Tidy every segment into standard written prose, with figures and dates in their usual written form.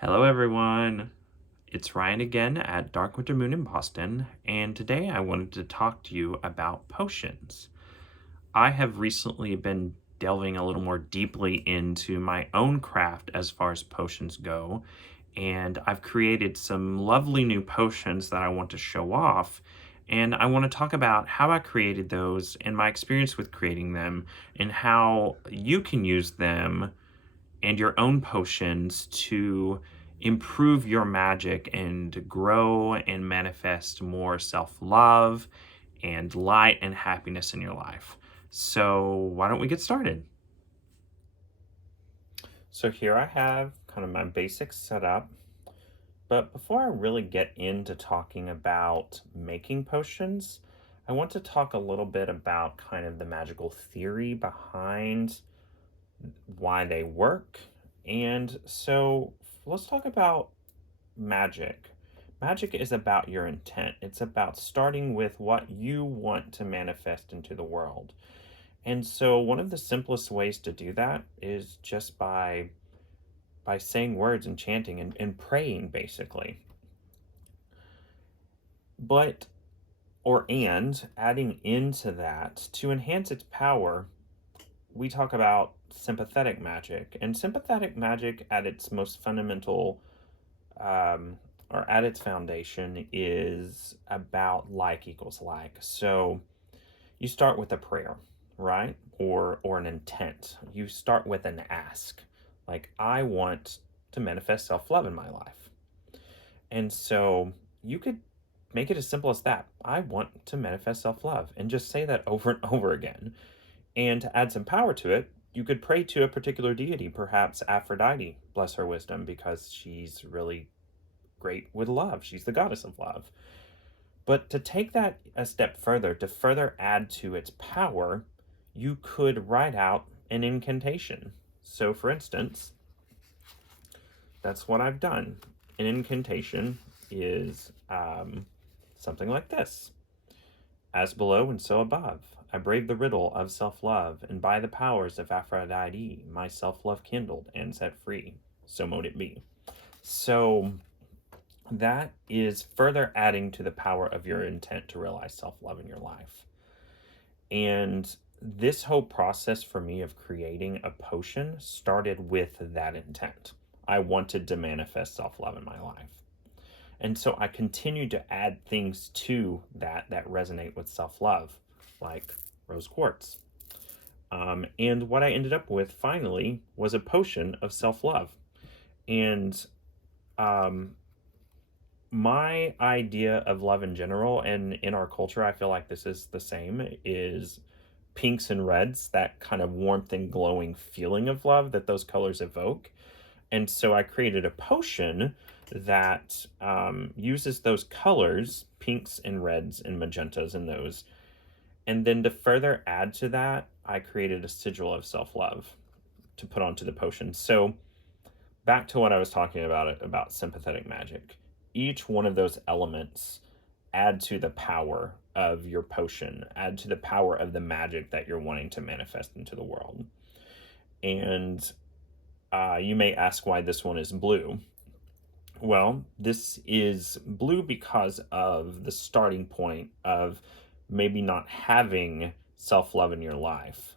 Hello, everyone. It's Ryan again at Dark Winter Moon in Boston, and today I wanted to talk to you about potions. I have recently been delving a little more deeply into my own craft as far as potions go, and I've created some lovely new potions that I want to show off. And I want to talk about how I created those and my experience with creating them, and how you can use them and your own potions to improve your magic and grow and manifest more self love and light and happiness in your life. So, why don't we get started? So, here I have kind of my basic setup. But before I really get into talking about making potions, I want to talk a little bit about kind of the magical theory behind why they work. And so let's talk about magic. Magic is about your intent. It's about starting with what you want to manifest into the world. And so one of the simplest ways to do that is just by saying words and chanting and praying basically. But and adding into that to enhance its power, we talk about sympathetic magic. And sympathetic magic, at its most fundamental or at its foundation, is about like equals like. So you start with a prayer, right? Or an intent. You start with an ask. Like, I want to manifest self-love in my life. And so you could make it as simple as that. I want to manifest self-love, and just say that over and over again. And to add some power to it, you could pray to a particular deity, perhaps Aphrodite, bless her wisdom, because she's really great with love. She's the goddess of love. But to take that a step further, to further add to its power, you could write out an incantation. So, for instance, that's what I've done. An incantation is something like this: As below and so above, I brave the riddle of self-love, and by the powers of Aphrodite, my self-love kindled and set free. So mote it be. So that is further adding to the power of your intent to realize self-love in your life. And this whole process for me of creating a potion started with that intent. I wanted to manifest self-love in my life. And so I continued to add things to that resonate with self-love, like rose quartz. And what I ended up with finally was a potion of self-love. And my idea of love in general, and in our culture, I feel like this is the same, is pinks and reds, that kind of warmth and glowing feeling of love that those colors evoke. And so I created a potion that uses those colors, pinks and reds and magentas and those. And then to further add to that, I created a sigil of self-love to put onto the potion. So back to what I was talking about sympathetic magic. Each one of those elements add to the power of your potion, add to the power of the magic that you're wanting to manifest into the world. And you may ask why this one is blue. Well, this is blue because of the starting point of maybe not having self-love in your life.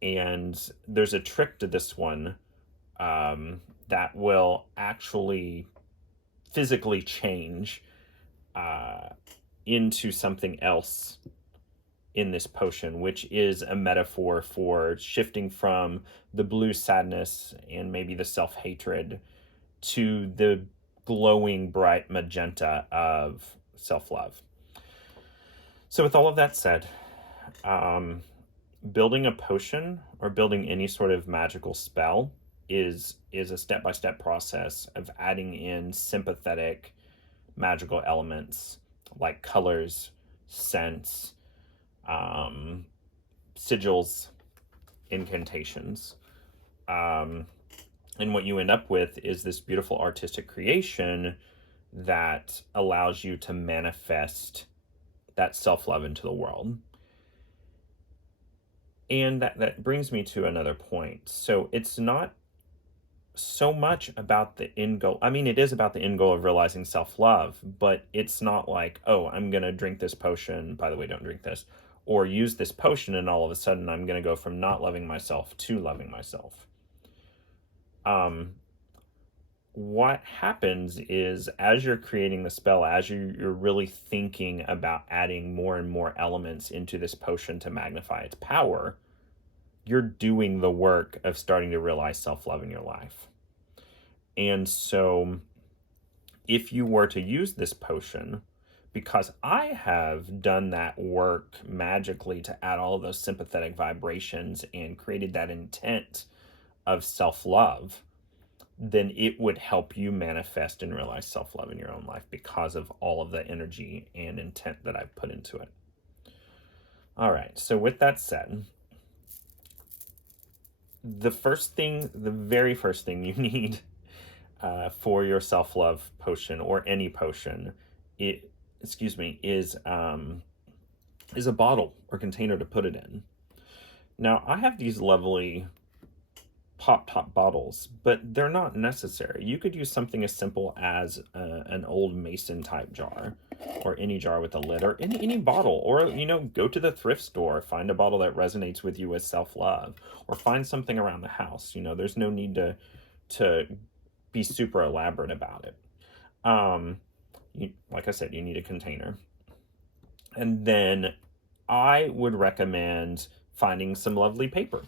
And there's a trick to this one that will actually physically change into something else in this potion, which is a metaphor for shifting from the blue sadness and maybe the self-hatred to the glowing bright magenta of self-love. So with all of that said, building a potion or building any sort of magical spell is a step-by-step process of adding in sympathetic magical elements like colors, scents, sigils, incantations. And what you end up with is this beautiful artistic creation that allows you to manifest that self-love into the world. And that brings me to another point. So it's not so much about the end goal. I mean, it is about the end goal of realizing self-love, but it's not like, oh, I'm going to drink this potion. By the way, don't drink this. Or use this potion, and all of a sudden I'm going to go from not loving myself to loving myself. What happens is, as you're creating the spell, as you're really thinking about adding more and more elements into this potion to magnify its power, you're doing the work of starting to realize self-love in your life. And so if you were to use this potion, because I have done that work magically to add all of those sympathetic vibrations and created that intent of self-love, then it would help you manifest and realize self-love in your own life because of all of the energy and intent that I've put into it. All right, so with that said, the very first thing you need for your self-love potion, or any potion, is a bottle or container to put it in. Now, I have these lovely pop top bottles, but they're not necessary. You could use something as simple as an old mason type jar, or any jar with a lid, or any bottle, or go to the thrift store, find a bottle that resonates with you with self-love, or find something around the house. There's no need to be super elaborate about it. Like I said, you need a container. And then I would recommend finding some lovely paper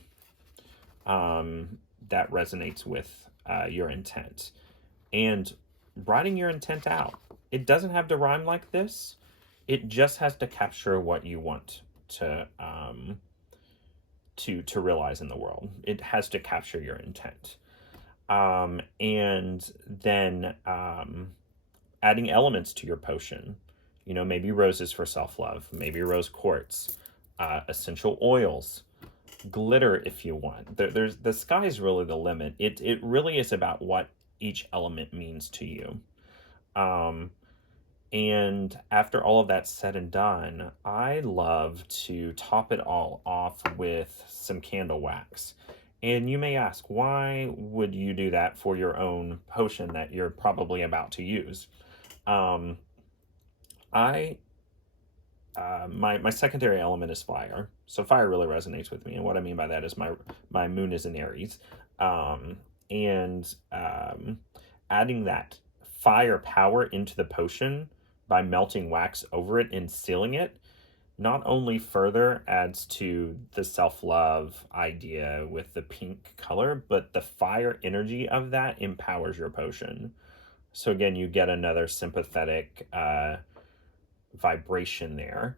that resonates with your intent, and writing your intent out. It doesn't have to rhyme like this. It just has to capture what you want to realize in the world. It has to capture your intent. And then adding elements to your potion. Maybe roses for self-love, maybe rose quartz, essential oils, glitter if you want. There's the sky's really the limit. It really is about what each element means to you. And after all of that's said and done, I love to top it all off with some candle wax. And you may ask, why would you do that for your own potion that you're probably about to use? My secondary element is fire, so fire really resonates with me. And what I mean by that is my moon is in Aries, and adding that fire power into the potion by melting wax over it and sealing it not only further adds to the self-love idea with the pink color, but the fire energy of that empowers your potion. So again, you get another sympathetic vibration there.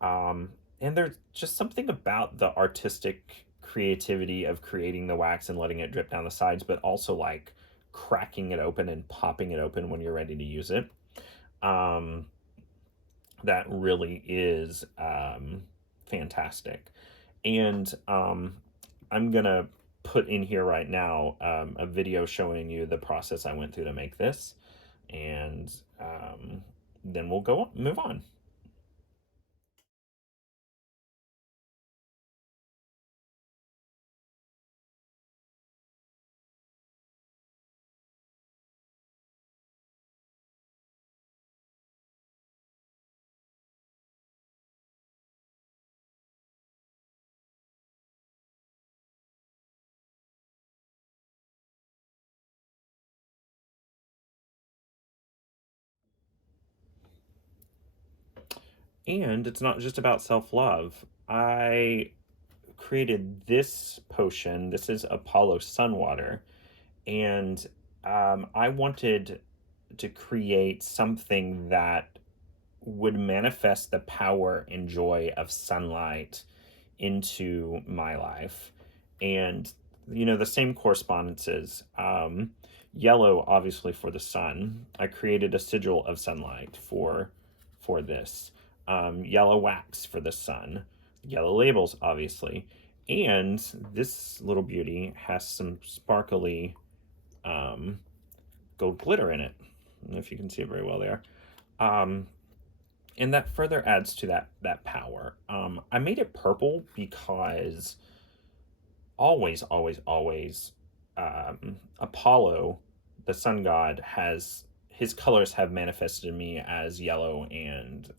And there's just something about the artistic creativity of creating the wax and letting it drip down the sides, but also like cracking it open and popping it open when you're ready to use it. That really is fantastic. And I'm gonna put in here right now a video showing you the process I went through to make this, and then we'll move on. And it's not just about self-love. I created this potion. This is Apollo Sun Water, and I wanted to create something that would manifest the power and joy of sunlight into my life. And the same correspondences. Yellow, obviously, for the sun. I created a sigil of sunlight for this. Yellow wax for the sun. Yellow labels, obviously. And this little beauty has some sparkly gold glitter in it. I don't know if you can see it very well there. And that further adds to that power. I made it purple because always, always, always, Apollo, the sun god, his colors have manifested in me as yellow and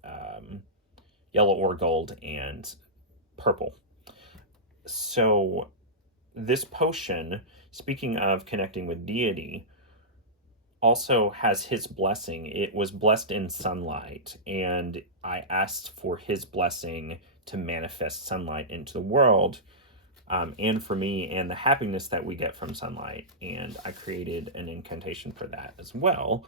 yellow or gold and purple. So this potion, speaking of connecting with deity, also has his blessing. It was blessed in sunlight, and I asked for his blessing to manifest sunlight into the world, and for me, and the happiness that we get from sunlight. And I created an incantation for that as well,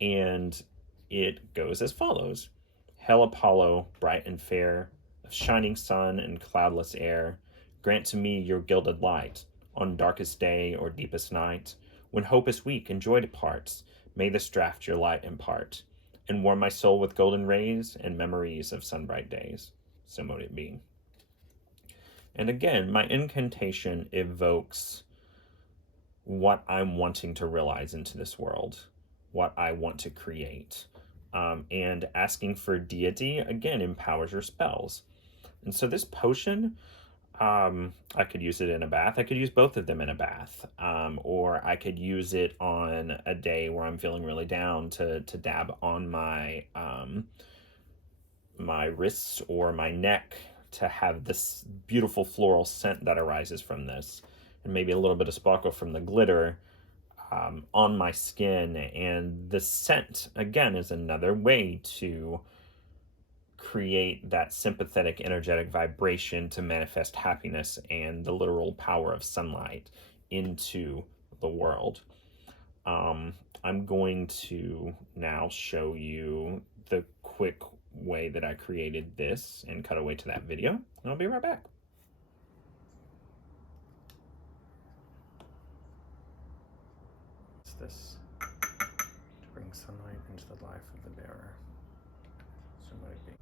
and it goes as follows. Hail Apollo, bright and fair, of shining sun and cloudless air, grant to me your gilded light on darkest day or deepest night. When hope is weak and joy departs, may this draught your light impart, and warm my soul with golden rays and memories of sunbright days. So mote it be. And again, my incantation evokes what I'm wanting to realize into this world, what I want to create. And asking for deity, again, empowers your spells. And so this potion, I could use it in a bath. I could use both of them in a bath. Or I could use it on a day where I'm feeling really down to dab on my my wrists or my neck to have this beautiful floral scent that arises from this. And maybe a little bit of sparkle from the glitter on my skin. And the scent, again, is another way to create that sympathetic, energetic vibration to manifest happiness and the literal power of sunlight into the world. I'm going to now show you the quick way that I created this and cut away to that video, and I'll be right back. It's this to bring sunlight into the life of the bearer. So might it be.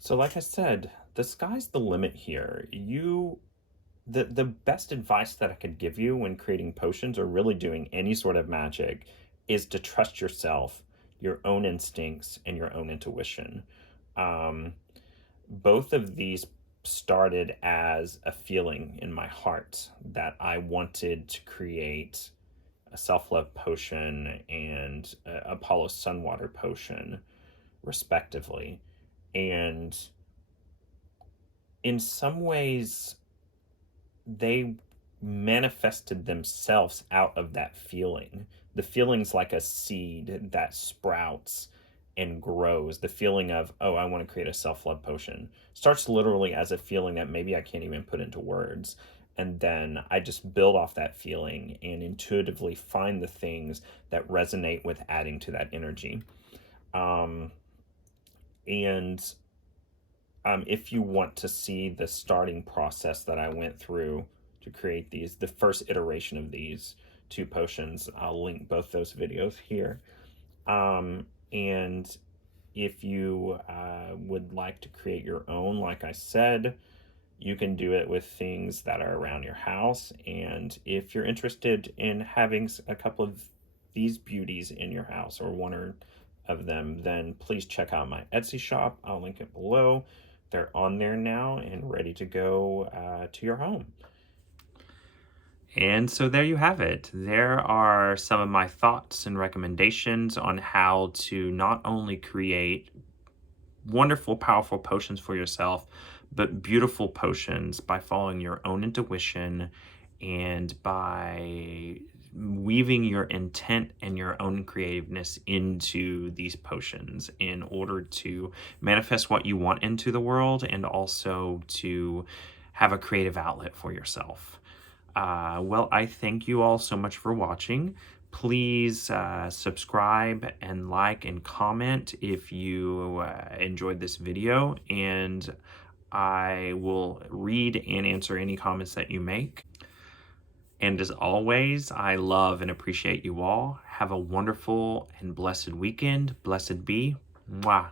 So like I said, the sky's the limit here. The best advice that I could give you when creating potions or really doing any sort of magic is to trust yourself, your own instincts, and your own intuition. Both of these started as a feeling in my heart that I wanted to create a self-love potion and Apollo Sunwater potion, respectively. And in some ways, they manifested themselves out of that feeling. The feeling's like a seed that sprouts and grows. The feeling of, oh, I want to create a self-love potion starts literally as a feeling that maybe I can't even put into words. And then I just build off that feeling and intuitively find the things that resonate with adding to that energy. If you want to see the starting process that I went through to create these, the first iteration of these two potions, I'll link both those videos here. And if you would like to create your own, like I said, you can do it with things that are around your house. And if you're interested in having a couple of these beauties in your house, or one of them, then please check out my Etsy shop. I'll link it below. They're on there now and ready to go to your home. And so there you have it. There are some of my thoughts and recommendations on how to not only create wonderful, powerful potions for yourself, but beautiful potions by following your own intuition and by weaving your intent and your own creativeness into these potions in order to manifest what you want into the world and also to have a creative outlet for yourself. Well, I thank you all so much for watching. Please subscribe and like and comment if you enjoyed this video, and I will read and answer any comments that you make. And as always, I love and appreciate you all. Have a wonderful and blessed weekend. Blessed be. Mwah.